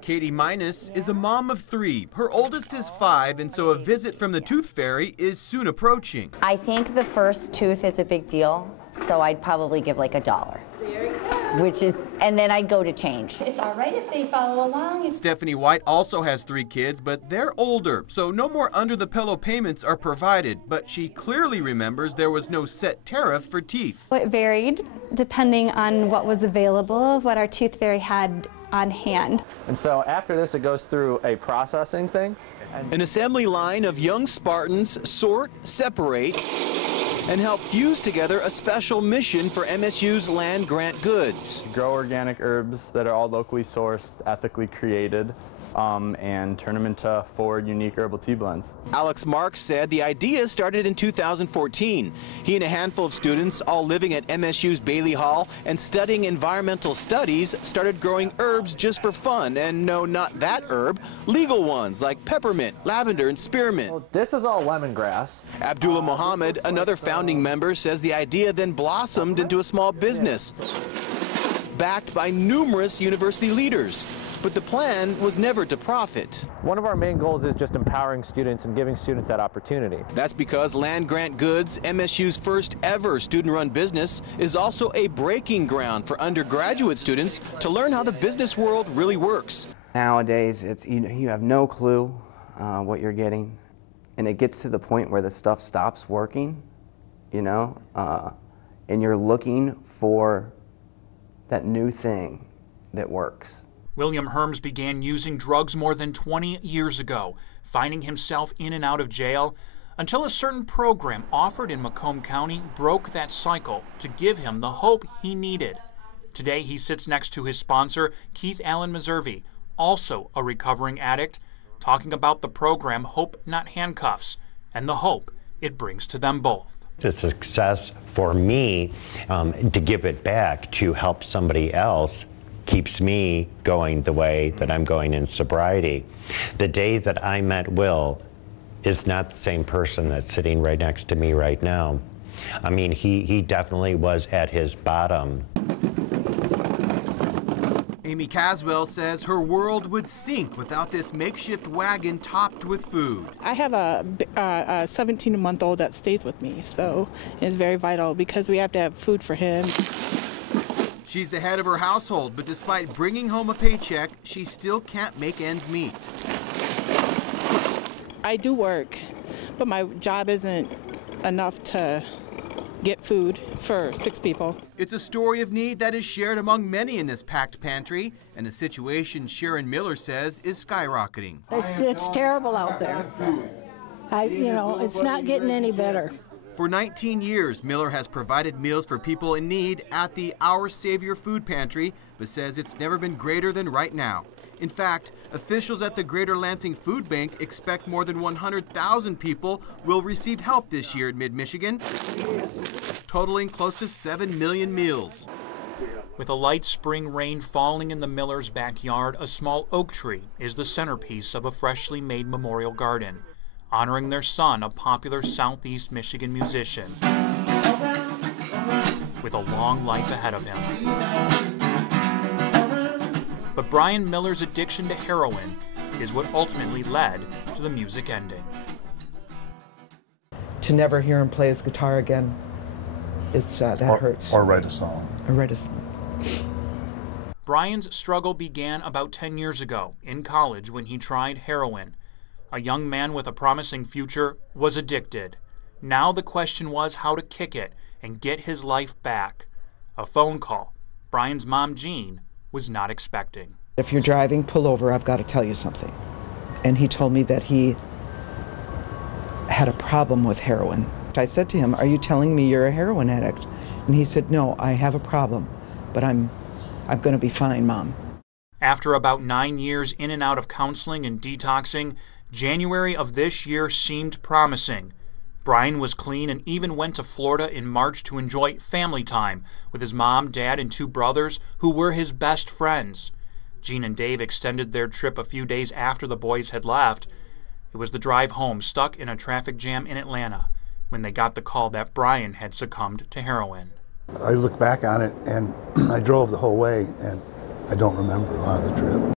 Katie Minus is a mom of 3. Her oldest is 5, and so a visit from the tooth fairy is soon approaching. I think the first tooth is a big deal, so I'd probably give like $1. And then I'd go to change. It's all right if they follow along. Stephanie White also has 3 kids, but they're older, so no more under-the-pillow payments are provided. But she clearly remembers there was no set tariff for teeth. It varied depending on what was available, what our tooth fairy had on hand. And so after this, it goes through a processing thing. An assembly line of young Spartans sort, separate, and help fuse together a special mission for MSU's land-grant goods. Grow organic herbs that are all locally sourced, ethically created, and turn them into 4 unique herbal tea blends. Alex Marks said the idea started in 2014. He and a handful of students, all living at MSU's Bailey Hall and studying environmental studies, started growing herbs just for fun. And no, not that herb, legal ones like peppermint, lavender, and spearmint. Well, this is all lemongrass. Abdullah Mohammed, another founding member, says the idea then blossomed into a small business, backed by numerous university leaders. But the plan was never to profit. One of our main goals is just empowering students and giving students that opportunity. That's because Land Grant Goods, MSU's first ever student-run business, is also a breaking ground for undergraduate students to learn how the business world really works. Nowadays, it's you have no clue what you're getting, and it gets to the point where the stuff stops working, and you're looking for that new thing that works. William Herms began using drugs more than 20 years ago, finding himself in and out of jail, until a certain program offered in Macomb County broke that cycle to give him the hope he needed. Today he sits next to his sponsor, Keith Allen Meservey, also a recovering addict, talking about the program Hope Not Handcuffs and the hope it brings to them both. It's a success for me to give it back, to help somebody else, keeps me going the way that I'm going in sobriety. The day that I met Will is not the same person that's sitting right next to me right now. I mean, he definitely was at his bottom. Amy Caswell says her world would sink without this makeshift wagon topped with food. I have a 17-month-old that stays with me, so it's very vital because we have to have food for him. She's the head of her household, but despite bringing home a paycheck, she still can't make ends meet. I do work, but my job isn't enough to get food for 6 people. It's a story of need that is shared among many in this packed pantry, and a situation Sharon Miller says is skyrocketing. It's terrible out there. It's not getting any better. For 19 years, Miller has provided meals for people in need at the Our Savior Food Pantry, but says it's never been greater than right now. In fact, officials at the Greater Lansing Food Bank expect more than 100,000 people will receive help this year in mid-Michigan, totaling close to 7 million meals. With a light spring rain falling in the Miller's backyard, a small oak tree is the centerpiece of a freshly made memorial garden, honoring their son, a popular Southeast Michigan musician, with a long life ahead of him. But Brian Miller's addiction to heroin is what ultimately led to the music ending. To never hear him play his guitar again, that hurts. Or write a song. Or write a song. Brian's struggle began about 10 years ago in college when he tried heroin. A young man with a promising future was addicted. Now the question was how to kick it and get his life back. A phone call Brian's mom, Jean, was not expecting. If you're driving, pull over, I've got to tell you something. And he told me that he had a problem with heroin. I said to him, are you telling me you're a heroin addict? And he said, no, I have a problem, but I'm going to be fine, Mom. After about 9 years in and out of counseling and detoxing, January of this year seemed promising. Brian was clean and even went to Florida in March to enjoy family time with his mom, dad, and 2 brothers who were his best friends. Jean and Dave extended their trip a few days after the boys had left. It was the drive home, stuck in a traffic jam in Atlanta, when they got the call that Brian had succumbed to heroin. I look back on it, and I drove the whole way, and I don't remember a lot of the trip.